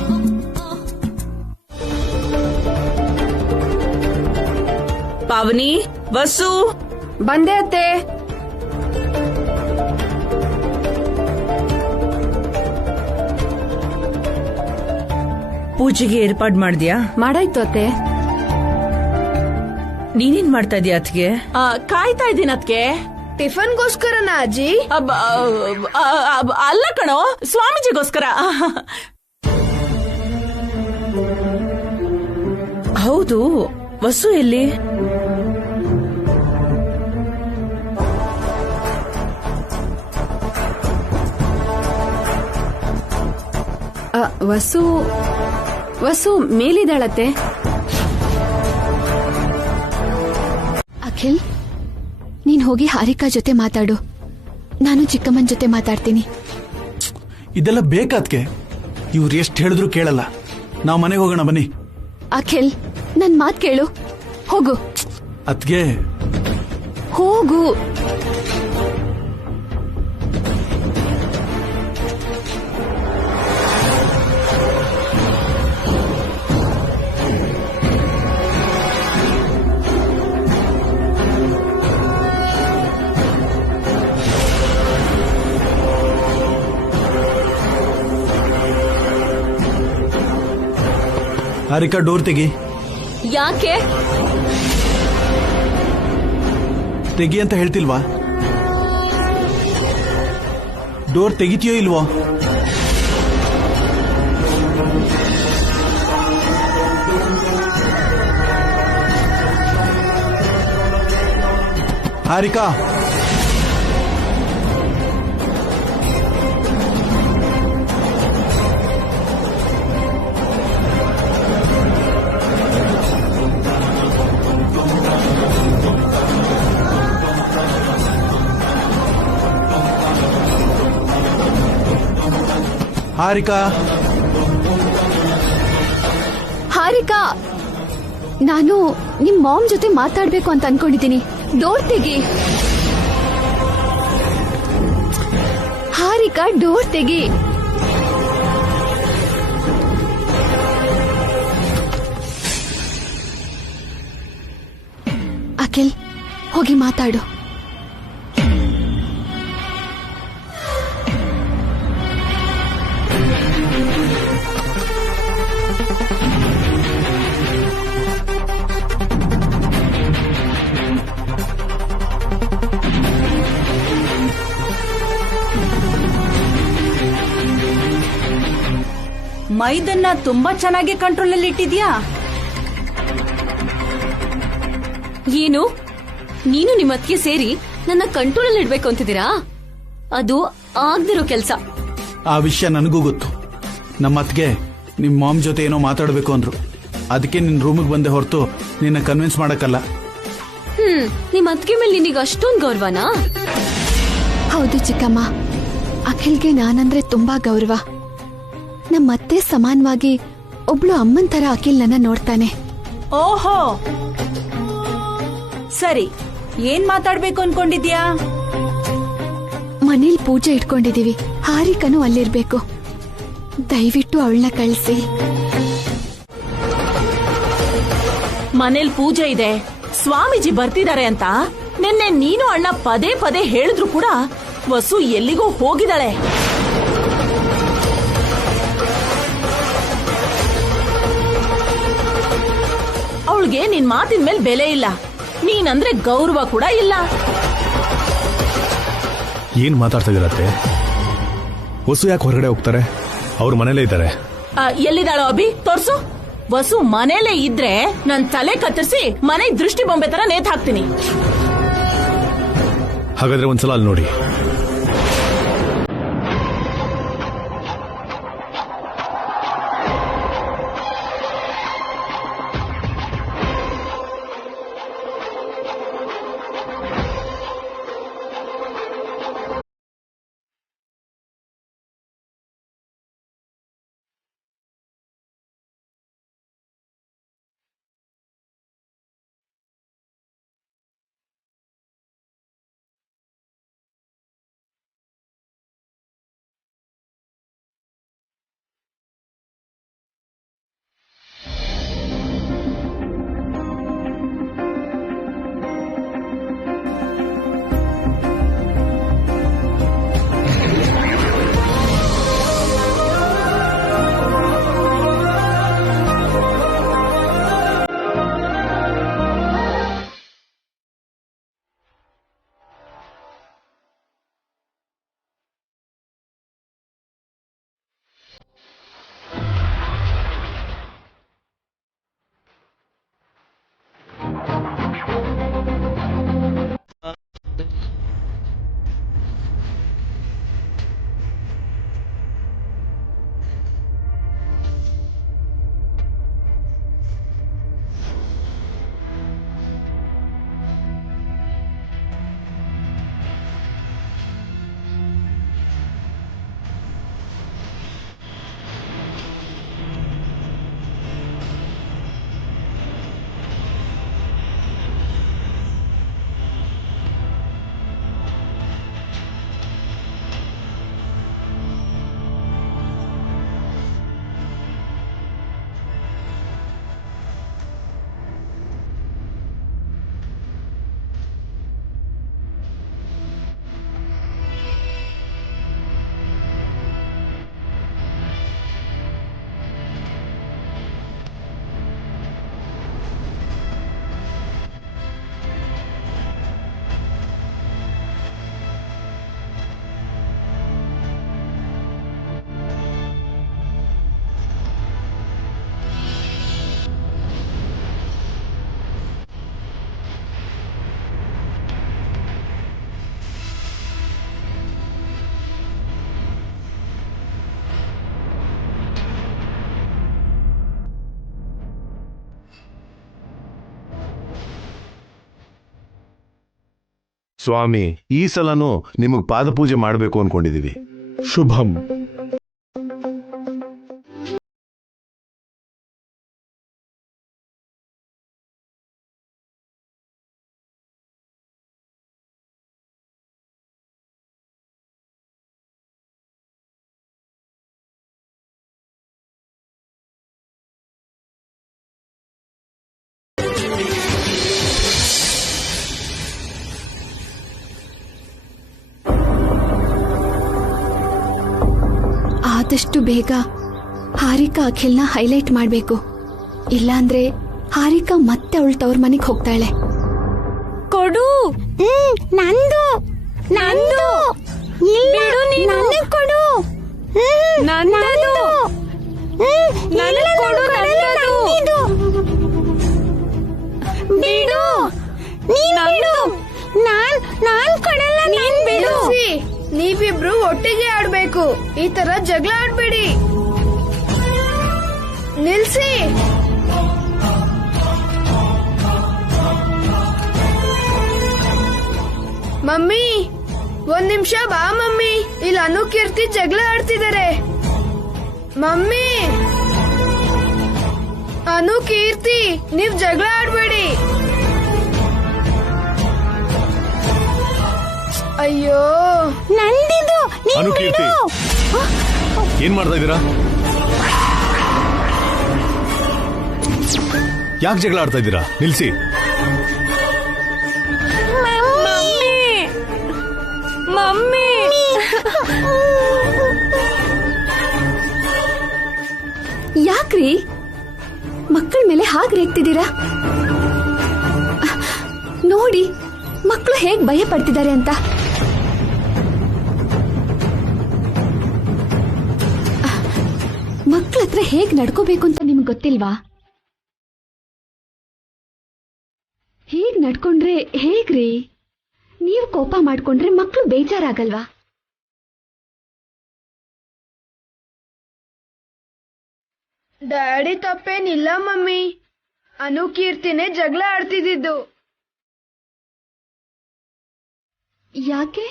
ಪಾವನಿ, ವಸು, ಬಂದೆ ಅತ್ತೆ. ಪೂಜೆಗೆ ಏರ್ಪಾಡ್ ಮಾಡಿದ್ಯಾ? ಮಾಡಾಯ್ತು ಅತ್ತೆ. ನೀನೇನ್ ಮಾಡ್ತಾ ಇದೀಯ ಅತ್ಗೆ? ಕಾಯ್ತಾ ಇದ್ದೀನಿ ಅತ್ಗೆ. ಟಿಫನ್ಗೋಸ್ಕರನಾ ಅಜ್ಜಿ? ಅಲ್ಲ ಕಣೋ, ಸ್ವಾಮೀಜಿಗೋಸ್ಕರ. ಹೌದು, ವಸು ಎಲ್ಲಿ? ವಸು ಮೇಲಿದ್ದಾಳತ್ತೆ. ಅಖಿಲ್, ನೀನ್ ಹೋಗಿ ಹಾರಿಕಾ ಜೊತೆ ಮಾತಾಡು, ನಾನು ಚಿಕ್ಕಮ್ಮನ ಜೊತೆ ಮಾತಾಡ್ತೀನಿ. ಇದೆಲ್ಲ ಬೇಕಾದ್ಕೆ? ಇವ್ರು ಎಷ್ಟು ಹೇಳಿದ್ರು ಕೇಳಲ್ಲ. ನಾವ್ ಮನೆಗೆ ಹೋಗೋಣ ಬನ್ನಿ. ಅಖಿಲ್, ನನ್ ಮಾತ್ ಕೇಳು, ಹೋಗು. ಅದ್ಗೆ ಹೋಗು. ಹಾರಿಕಾ, ಡೋರ್ ತೆಗಿ. ಯಾಕೆ? ತೆಗಿ ಅಂತ ಹೇಳ್ತಿಲ್ವಾ? ಡೋರ್ ತೆಗಿತೀಯೋ ಇಲ್ವೋ? ಹಾರಿಕಾ, ಹಾರಿಕಾ, ಹಾರಿಕಾ, ನಾನು ನಿಮ್ ಮಾಮ್ ಜೊತೆ ಮಾತಾಡ್ಬೇಕು ಅಂತ ಅನ್ಕೊಂಡಿದ್ದೀನಿ. ಡೋರ್ ತೆಗಿ. ಹಾರಿಕಾ, ಡೋರ್ ತೆಗಿ. ಅಖಿಲ್, ಹೋಗಿ ಮಾತಾಡು. ಮೈದನ್ನ ತುಂಬಾ ಚೆನ್ನಾಗಿ ಕಂಟ್ರೋಲ್ ಅಲ್ಲಿ ಇಟ್ಟಿದ್ಯಾ? ಏನು, ನೀನು ನಿಮ್ಮ ಅತ್ತಿಗೆ ಸೇರಿ ನನ್ನ ಕಂಟ್ರೋಲ್ ಅಲ್ಲಿ ಇಡ್ಬೇಕು ಅಂತಿದ್ದೀರಾ? ಅದು ಆಗ್ದಿರೋ ಕೆಲ್ಸ. ಆ ವಿಷಯ ನನಗೂ ಗೊತ್ತು. ನಮ್ಮ ಅತ್ಗೆ ನಿಮ್ ಮಾಮ್ ಜೊತೆ ಏನೋ ಮಾತಾಡ್ಬೇಕು ಅಂದ್ರು. ಅದಕ್ಕೆ ನಿನ್ ರೂಮಿಗೆ ಬಂದೆ ಹೊರತು ನಿನ್ನ ಕನ್ವಿನ್ಸ್ ಮಾಡಕ್ಕಲ್ಲ. ನಿಮ್ಮ ಅತ್ತಿಗೆ ಮೇಲೆ ನಿನಗೆ ಅಷ್ಟೊಂದು ಗೌರವನಾ? ಹೌದು ಚಿಕ್ಕಮ್ಮ, ಅಖಿಲ್ಗೆ ನಾನಂದ್ರೆ ತುಂಬಾ ಗೌರವ. ನಮ್ಮತ್ತೆ ಸಮಾನವಾಗಿ ಒಬ್ಳು ಅಮ್ಮನ್ ತರ ಅಖಿಲ್ ನನ್ನ ನೋಡ್ತಾನೆ. ಓಹೋ, ಸರಿ, ಏನ್ ಮಾತಾಡ್ಬೇಕು ಅನ್ಕೊಂಡಿದ್ಯಾ? ಮನೇಲಿ ಪೂಜೆ ಇಟ್ಕೊಂಡಿದೀವಿ, ಹಾರಿಕನು ಅಲ್ಲಿರ್ಬೇಕು. ದಯವಿಟ್ಟು ಅವಳನ್ನ ಕಳಿಸಿ. ಮನೇಲಿ ಪೂಜೆ ಇದೆ, ಸ್ವಾಮೀಜಿ ಬರ್ತಿದ್ದಾರೆ ಅಂತ ನಿನ್ನೆ ನೀನು ಅಣ್ಣ ಪದೇ ಪದೇ ಹೇಳಿದ್ರು ಕೂಡ ವಸು ಎಲ್ಲಿಗೋ ಹೋಗಿದ್ದಾಳೆ. ಅವಳಿಗೆ ನಿನ್ ಮಾತಿನ ಮೇಲೆ ಬೆಲೆ ಇಲ್ಲ, ನೀನಂದ್ರೆ ಗೌರವ ಕೂಡ ಇಲ್ಲ. ಏನ್ ಮಾತಾಡ್ತಾ ಇದೀರತ್ತೆ? ವಸು ಯಾಕೆ ಹೊರಗಡೆ ಹೋಗ್ತಾರೆ? ಅವ್ರ ಮನೇಲೇ ಇದ್ದಾರೆ. ಎಲ್ಲಿದ್ದಾಳೋ ಅಭಿ? ತೋರ್ಸು. ವಸು ಮನೇಲೇ ಇದ್ರೆ ನನ್ ತಲೆ ಕತ್ತರಿಸಿ ಮನೆ ದೃಷ್ಟಿ ಬೊಂಬೆ ತರ ನೇತ್ ಹಾಕ್ತೀನಿ. ಹಾಗಾದ್ರೆ ಒಂದ್ಸಲ ಅಲ್ಲಿ ನೋಡಿ. ಸ್ವಾಮಿ, ಈ ಸಲನೂ ನಿಮಗ್ ಪಾದಪೂಜೆ ಮಾಡಬೇಕು ಅನ್ಕೊಂಡಿದೀವಿ. ಶುಭಂ. ಆದಷ್ಟು ಬೇಗ ಹಾರಿಕಾ ಅಖಿಲ್ನ ಹೈಲೈಟ್ ಮಾಡಬೇಕು. ಇಲ್ಲಾಂದ್ರೆ ಹಾರಿಕಾ ಮತ್ತೆ ಅವಳ ತವ್ರ ಮನೆಗೆ ಹೋಗ್ತಾಳೆ. ಕೊಡು. ನಂದು ನಂದು ಬಿಡು ನೀನು. ನನಗ್ ಕೊಡು. ನನ್ನದು. ನನಗ್ ಕೊಡು. ನನ್ನದು. ಬಿಡು. ನೀನ್ ಬಿಡು. ನಾನ್ ಕೊಡಲ್ಲ. ನೀನ್ ಬಿಡು. ನೀವಿಬ್ರು ಒಟ್ಟಿಗೆ ಆಡ್ಬೇಕು. ಈ ತರ ಜಗಳ ಆಡ್ಬೇಡಿ. ನಿಲ್ಸಿ. ಮಮ್ಮಿ, ಒಂದ್ ನಿಮಿಷ ಬಾ ಮಮ್ಮಿ. ಇಲ್ಲಿ ಅನು ಕೀರ್ತಿ ಜಗಳ ಆಡ್ತಿದ್ದಾರೆ. ಮಮ್ಮಿ, ಅನು ಕೀರ್ತಿ, ನೀವ್ ಜಗಳ ಆಡ್ಬೇಡಿ. ಅಯ್ಯೋ, ನಂದಿದು. ಅನು ಕೀರ್ತಿ, ಏನ್ ಮಾಡ್ತಾ ಇದ್ದೀರಾ? ಯಾಕೆ ಜಗಳ ಆಡ್ತಾ ಇದ್ದೀರಾ? ನಿಲ್ಸಿ. ಮಮ್ಮಿ, ಯಾಕ್ರಿ ಮಕ್ಕಳ ಮೇಲೆ ಹಾಗೆ ರೇಗ್ತಿದ್ದೀರಾ? ನೋಡಿ ಮಕ್ಕಳು ಹೇಗ್ ಭಯ ಪಡ್ತಿದ್ದಾರೆ ಅಂತ. ಹತ್ರ ಹೇಗ್ ನಡ್ಕೋಬೇಕು ಅಂತ ನಿಮ್ಗೆ ಗೊತ್ತಿಲ್ವಾ? ಹೇಗ್ ನಡ್ಕೊಂಡ್ರೆ ಹೇಗ್ರಿ? ನೀವು ಕೋಪ ಮಾಡ್ಕೊಂಡ್ರೆ ಮಕ್ಕಳು ಬೇಜಾರಾಗಲ್ವಾ? ಡ್ಯಾಡಿ ತಪ್ಪೇನಿಲ್ಲ ಮಮ್ಮಿ. ಅನುಕೀರ್ತಿನೇ ಜಗಳ ಆಡ್ತಿದ್ದು. ಯಾಕೆ?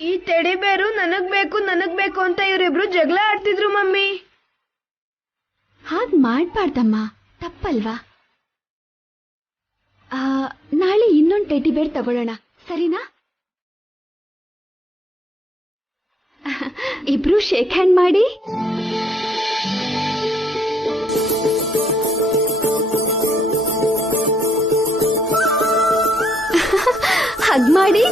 ಈ ಟೆಡಿಬೇರು ನನಗ್ ಬೇಕು ಅಂತ ಇವರಿಬ್ರು ಜಗಳ ಆಡ್ತಿದ್ರು ಮಮ್ಮಿ. ಹಾಗ್ ಮಾಡ್ಬಾರ್ದಮ್ಮ, ತಪ್ಪಲ್ವಾ? ನಾಳೆ ಇನ್ನೊಂದು ಟೆಡಿ ಬೇರ್ ತಗೊಳ್ಳೋಣ, ಸರಿನಾ? ಇಬ್ರು ಶೇಕ್ ಹ್ಯಾಂಡ್ ಮಾಡಿ. ಹಗ್ ಮಾಡಿ.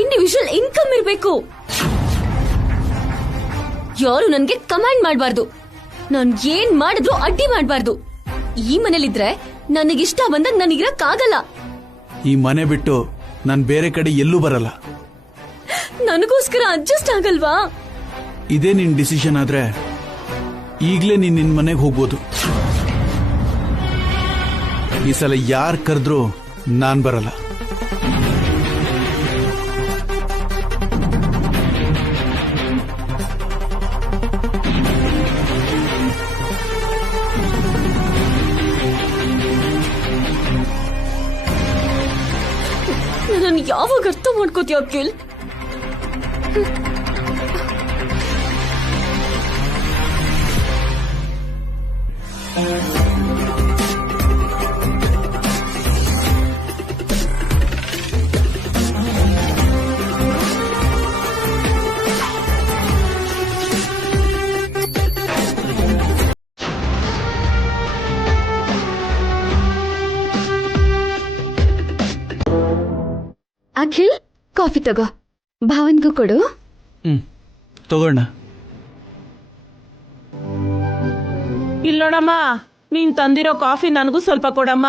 ಇಂಡಿವಿಜುವಲ್ ಇನ್ಕಮ್ ಇರ್ಬೇಕು. ಯಾರು ನನ್ಗೆ ಕಮಾಂಡ್ ಮಾಡಬಾರ್ದು. ನಾನ್ ಏನ್ ಮಾಡಿದ್ರು ಅಡ್ಡಿ ಮಾಡಬಾರ್ದು. ಈ ಮನೇಲಿದ್ರೆ ನನಗಿಷ್ಟ ಬಂದಾಗ ನನಗಿರಕ್ಕಾಗಲ್ಲ. ಈ ಮನೆ ಬಿಟ್ಟು ನಾನ್ ಬೇರೆ ಕಡೆ ಎಲ್ಲೂ ಬರಲ್ಲ. ನನಗೋಸ್ಕರ ಅಡ್ಜಸ್ಟ್ ಆಗಲ್ವಾ? ಇದೇ ನಿನ್ ಡಿಸಿಷನ್ ಆದ್ರೆ ಈಗ್ಲೇ ನೀನ್ ನಿನ್ ಮನೆಗೆ ಹೋಗ್ಬೋದು. ಈ ಸಲ ಯಾರ್ ಕರೆದ್ರು ನಾನ್ ಬರಲ್ಲ. ನಾನು ಯಾವಾಗ ಅರ್ಥ ಮಾಡ್ಕೋತೀಯ ಅಖಿಲ್? ಅಖಿಲ್, ಕಾಫಿ ತಗೋ. ಭಾವನ್ಗೂ ಕೊಡು. ತಗೋಣ. ಇಲ್ಲ ನೋಡಮ್ಮ, ನೀನ್ ತಂದಿರೋ ಕಾಫಿ ನನಗೂ ಸ್ವಲ್ಪ ಕೊಡಮ್ಮ.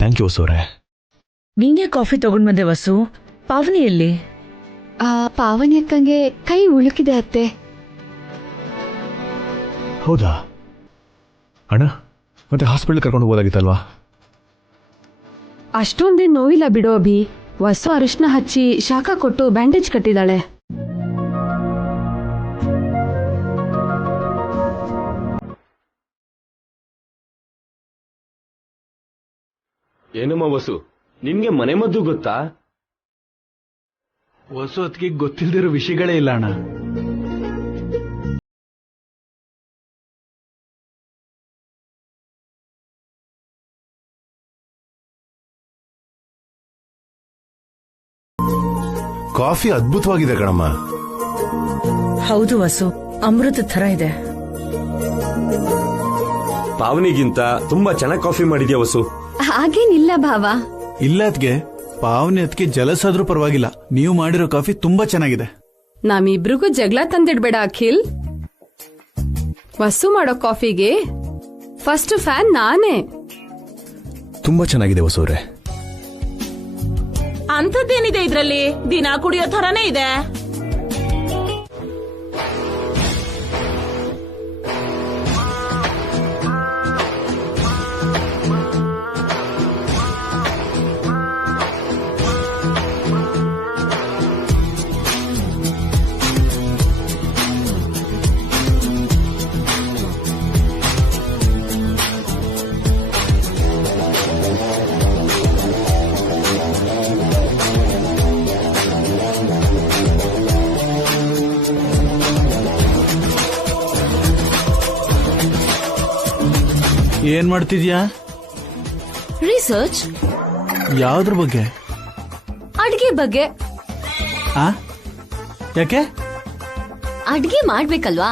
ಥ್ಯಾಂಕ್ ಯು ವಸುರೇ. ನೀನೇ ಕಾಫಿ ತಗೊಂಡ್ ಬಂದೆ ವಸು. ಪಾವನಿ ಎಲ್ಲಿ? ಪಾವನಿ ಅಕ್ಕಂಗೆ ಕೈ ಉಳುಕಿದೆ ಅತ್ತೆ. ಹೌದಾ? ಅಣ್ಣ ಮತ್ತೆ ಹಾಸ್ಪಿಟಲ್ ಕರ್ಕೊಂಡು ಹೋಗೋದಾಗಿತ್ತಲ್ವಾ? ಅಷ್ಟೊಂದೇನು ನೋವಿಲ್ಲ ಬಿಡೋ ಅಭಿ. ವಸು ಅರಿಶಿನ ಹಚ್ಚಿ ಶಾಖ ಕೊಟ್ಟು ಬ್ಯಾಂಡೇಜ್ ಕಟ್ಟಿದಾಳೆ. ಏನಮ್ಮ ವಸು, ನಿನ್ಗೆ ಮನೆ ಮದ್ದು ಗೊತ್ತಾ? ವಸು ಅದಕ್ಕೆ ಗೊತ್ತಿಲ್ದಿರೋ ವಿಷಯಗಳೇ ಇಲ್ಲ ಅಣ್ಣ. ಕಾಫಿ ಅದ್ಭುತವಾಗಿದೆ ಕಣಮ್ಮ. ಹೌದು ವಸು, ಅಮೃತ ಥರ ಇದೆ. ಪಾವನಿಗಿಂತ ತುಂಬಾ ಚೆನ್ನಾಗಿ ಕಾಫಿ ಮಾಡಿದ್ಯಾ ವಸು. ಹಾಗೇನಿಲ್ಲ ಭಾವ. ಇಲ್ಲ ಅದ್ಗೆ, ಪಾವನಿ ಅದಕ್ಕೆ ಜಲಸ್ ಆದ್ರೂ ಪರವಾಗಿಲ್ಲ. ನೀವು ಮಾಡಿರೋ ಕಾಫಿ ತುಂಬಾ ಚೆನ್ನಾಗಿದೆ. ನಮ್ಮಿಬ್ರಿಗೂ ಜಗಳ ತಂದಿಡ್ಬೇಡ ಅಖಿಲ್. ವಸು ಮಾಡೋ ಕಾಫಿಗೆ ಫಸ್ಟ್ ಫ್ಯಾನ್ ನಾನೇ. ತುಂಬಾ ಚೆನ್ನಾಗಿದೆ ವಸುರೇ. ಅಂಥದ್ದೇನಿದೆ ಇದ್ರಲ್ಲಿ? ದಿನ ಕುಡಿಯೋ ಥರನೇ ಇದೆ. ಏನ್ ಮಾಡ್ತಿದ್ಯಾ? ರಿಸರ್ಚ್. ಯಾವ್ದ್ರ ಬಗ್ಗೆ? ಅಡ್ಗೆ ಬಗ್ಗೆ. ಯಾಕೆ? ಅಡ್ಗೆ ಮಾಡ್ಬೇಕಲ್ವಾ?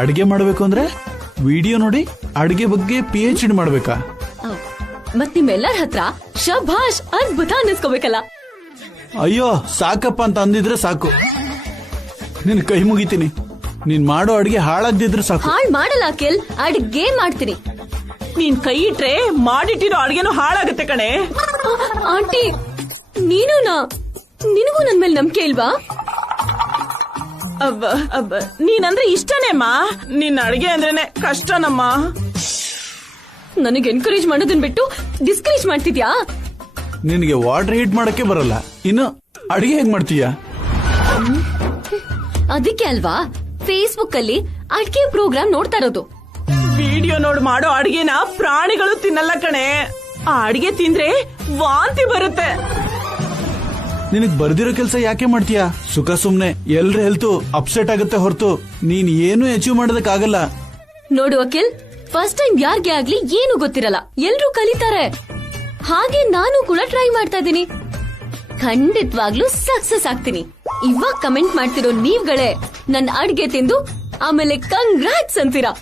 ಅಡಿಗೆ ಮಾಡ್ಬೇಕು ಅಂದ್ರೆ ವಿಡಿಯೋ ನೋಡಿ ಅಡಿಗೆ ಬಗ್ಗೆ PhD ಮಾಡ್ಬೇಕಾ? ಮತ್ ನಿಮ್ಮೆಲ್ಲರ ಹತ್ರ ಶಭಾಷ್ ಅದ್ಭುತ ಅನ್ನಿಸ್ಕೋಬೇಕಲ್ಲ. ಅಯ್ಯೋ ಸಾಕಪ್ಪ ಅಂತ ಅಂದಿದ್ರೆ ಸಾಕು. ನಿನ್ ಕೈ ಮುಗಿತೀನಿ. ನೀನ್ ಮಾಡೋ ಅಡಿಗೆ ಹಾಳಾಗ್ದಿದ್ರೆ ಸಾಕು. ಹಾಳ್ ಮಾಡಲ್ಲ ಅಖಿಲ್, ಅಡ್ಗೆ ಮಾಡ್ತೀನಿ. ನೀನ್ ಕೈ ಇಟ್ರೆ ಮಾಡಿಟ್ಟಿರೋ ಅಡ್ಗೆನೂ ಹಾಳಾಗುತ್ತೆ ಕಣೆ. ಆಂಟಿ ನಿನಗೂ ನನ್ ಮೇಲೆ ನಂಬಿಕೆ ಇಲ್ವಾ? ನೀನಂದ್ರೆ ಇಷ್ಟನೇಮ್ಮ. ನಿನ್ನ ಅಡ್ಗೆ ಅಂದ್ರೇನೆ ಕಷ್ಟನಮ್ಮ. ನನಗೆ ಎನ್ಕರೇಜ್ ಮಾಡೋದನ್ ಬಿಟ್ಟು ಡಿಸ್ಕರೇಜ್ ಮಾಡ್ತಿದ್ಯಾ? ನಿನಗೆ ವಾಟರ್ ಹೀಟ್ ಮಾಡಕ್ಕೆ ಬರಲ್ಲ, ಇನ್ನು ಅಡಿಗೆ ಹೇಗ್ ಮಾಡ್ತೀಯ? ಅದಕ್ಕೆ ಅಲ್ವಾ ಫೇಸ್ಬುಕ್ ಅಲ್ಲಿ ಅಡ್ಗೆ ಪ್ರೋಗ್ರಾಮ್ ನೋಡ್ತಾ ಇರೋದು. ವಿಡಿಯೋ ನೋಡ್ ಮಾಡೋ ಅಡ್ಗೆನ ಪ್ರಾಣಿಗಳು ತಿನ್ನಲ್ಲ ಕಣೆ. ಆ ಅಡ್ಗೆ ತಿಂದ್ರೆ ವಾಂತಿ ಬರುತ್ತೆ. ನಿನಗ್ ಬರ್ದಿರೋ ಕೆಲಸ ಯಾಕೆ ಮಾಡ್ತೀಯಾ? ಸುಖ ಸುಮ್ನೆ ಎಲ್ರ ಹೆಲ್ತ್ ಅಪ್ಸೆಟ್ ಆಗುತ್ತೆ ಹೊರತು ನೀನ್ ಏನು ಅಚೀವ್ ಮಾಡೋದಕ್ಕಾಗಲ್ಲ. ನೋಡು ಅಖಿಲ್, ಫಸ್ಟ್ ಟೈಮ್ ಯಾರ್ಗೆ ಆಗ್ಲಿ ಏನು ಗೊತ್ತಿರಲ್ಲ, ಎಲ್ರೂ ಕಲಿತಾರೆ. ಹಾಗೆ ನಾನು ಕೂಡ ಟ್ರೈ ಮಾಡ್ತಾ ಇದ್ದೀನಿ. ಖಂಡಿತವಾಗ್ಲೂ ಸಕ್ಸಸ್ ಆಗ್ತೀನಿ. ಇವಾಗ ಕಮೆಂಟ್ ಮಾಡ್ತಿರೋ ನೀವ್ಗಳೇ ನನ್ನ ಅಡ್ಗೆ ತಿಂದು ಆಮೇಲೆ ಕಂಗ್ರಾಟ್ಸ್ ಅಂತೀರಾ.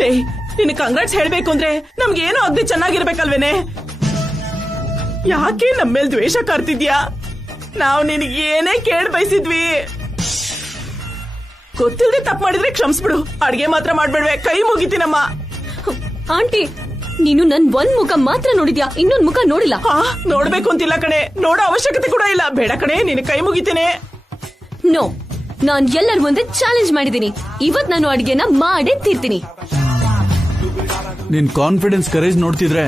ಲೇ, ನಿನ್ ಕಂಗ್ರಾಟ್ಸ್ ಹೇಳ್ಬೇಕು ಅಂದ್ರೆ ನಮ್ಗೆ ಏನೋ ಅಗ್ದಿ ಚೆನ್ನಾಗಿರ್ಬೇಕಲ್ವೇನೆ? ಯಾಕೆ ನಮ್ಮ ಮೇಲೆ ದ್ವೇಷ ಕಾರ್ತಿದ್ಯಾ? ನಾವು ನಿನಗೆ ಏನೇ ಕೇಳ್ ಬಯಸಿದ್ವಿ. ಗೊತ್ತಿಲ್ಲದೆ ತಪ್ಪು ಮಾಡಿದ್ರೆ ಕ್ಷಮಿಸ್ಬಿಡು. ಅಡ್ಗೆ ಮಾತ್ರ ಮಾಡ್ಬೇಡ್ವೆ, ಕೈ ಮುಗಿತೀನಮ್ಮ. ಆಂಟಿ, ನೀನು ನನ್ ಒಂದ್ ಮುಖ ಮಾತ್ರ ನೋಡಿದ್ಯಾ, ಇನ್ನೊಂದ್ ಮುಖ ನೋಡಿಲ್ಲ. ನೋಡ್ಬೇಕು ಅಂತಿಲ್ಲ ಕಣೆ, ನೋಡೋ ಅವಶ್ಯಕತೆ ಕೂಡ ಇಲ್ಲ. ಬೇಡ ಕಣೆ, ನಿನ್ ಕೈ ಮುಗಿತೀನಿ. ನೋ, ನಾನ್ ಎಲ್ಲರ ಮುಂದೆ ಚಾಲೆಂಜ್ ಮಾಡಿದೀನಿ. ಇವತ್ ನಾನು ಅಡ್ಗೆನ ಮಾಡೇ ತೀರ್ತೀನಿ. ನಿನ್ ಕಾನ್ಫಿಡೆನ್ಸ್, ಕರೇಜ್ ನೋಡ್ತಿದ್ರೆ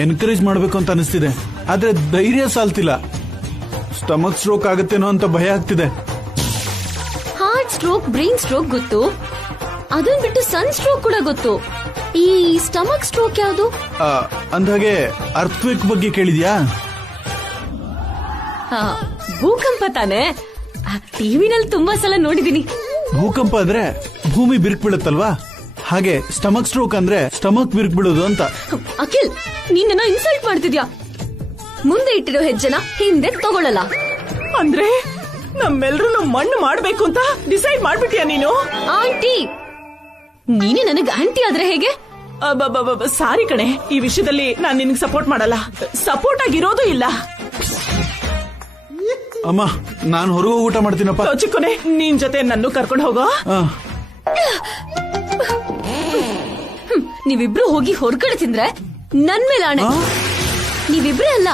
ಎನ್ಕರೇಜ್ ಮಾಡ್ಬೇಕು ಅಂತ ಅನಿಸ್ತಿದೆ. ಆದ್ರೆ ಧೈರ್ಯ ಸಾಲ್ತಿಲ್ಲ. ಸ್ಟಮಕ್ ಸ್ಟ್ರೋಕ್ ಆಗುತ್ತೇನೋ ಅಂತ ಭಯ ಆಗ್ತಿದೆ. ಹಾರ್ಟ್ ಸ್ಟ್ರೋಕ್, ಬ್ರೈನ್ ಸ್ಟ್ರೋಕ್ ಗೊತ್ತು, ಅದನ್ ಬಿಟ್ಟು ಸನ್ ಸ್ಟ್ರೋಕ್ ಕೂಡ ಗೊತ್ತು. ಈ ಸ್ಟಮಕ್ ಸ್ಟ್ರೋಕ್ ಯಾವುದು? ಅಂದಾಗೆ ಅರ್ಥಕ್ವೇಕ್ ಬಗ್ಗೆ ಕೇಳಿದ್ಯಾ? ಭೂಕಂಪ ತಾನೆ, ಟಿವಿನಲ್ಲಿ ತುಂಬಾ ಸಲ ನೋಡಿದೀನಿ. ಭೂಕಂಪ ಅಂದ್ರೆ ಭೂಮಿ ಬಿರುಕು ಬೀಳುತ್ತಲ್ವಾ, ಹಾಗೆ ಸ್ಟಮಕ್ ಸ್ಟ್ರೋಕ್ ಅಂದ್ರೆ ಸ್ಟಮಕ್ ಬಿರುಕು ಬೀಳೋದು ಅಂತ. ಅಖಿಲ್, ನೀನನ್ನ ಇನ್ಸಲ್ಟ್ ಮಾಡ್ತಿದ್ಯಾ. ಮುಂದೆ ಇಟ್ಟಿರೋ ಹೆಜ್ಜೆನ ಹಿಂದೆ ತಗೊಳ್ಳಲ್ಲ. ಅಂದ್ರೆ ನಮ್ಮೆಲ್ರೂ ಮಣ್ಣು ಮಾಡ್ಬೇಕು ಅಂತ ಡಿಸೈಡ್ ಮಾಡ್ಬಿಟ್ಟಿಯಾ ನೀನು? ಆಂಟಿ, ನೀನೇ ನನಗೆ ಆಂಟಿ ಆದ್ರೆ ಹೇಗೆ? ಸಾರಿ ಕಣೆ, ಈ ವಿಷಯದಲ್ಲಿ ನಾನ್ ನಿನ್ಗೆ ಸಪೋರ್ಟ್ ಮಾಡಲ್ಲ. ಸಪೋರ್ಟ್ ಆಗಿರೋದು ಇಲ್ಲ. ಅಮ್ಮ, ನಾನು ಹೊರಗೆ ಊಟ ಮಾಡ್ತೀನಪ್ಪ. ಚಿಕ್ಕನೆ, ನಿನ್ ಜೊತೆ ನನ್ನೂ ಕರ್ಕೊಂಡು ಹೋಗೋ. ನೀವಿಬ್ರು ಹೋಗಿ ಹೊರಗಡೆ ತಿಂದ್ರೆ ನನ್ ಮೇಲೆ ಆಣೆ. ನೀವಿಬ್ರೇ ಅಲ್ಲ,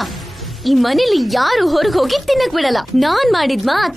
ಈ ಮನೇಲಿ ಯಾರು ಹೊರಗೆ ಹೋಗಿ ತಿನ್ನಕ್ ಬಿಡಲ್ಲ. ನಾನ್ ಮಾಡಿದ್ ಮಾತ್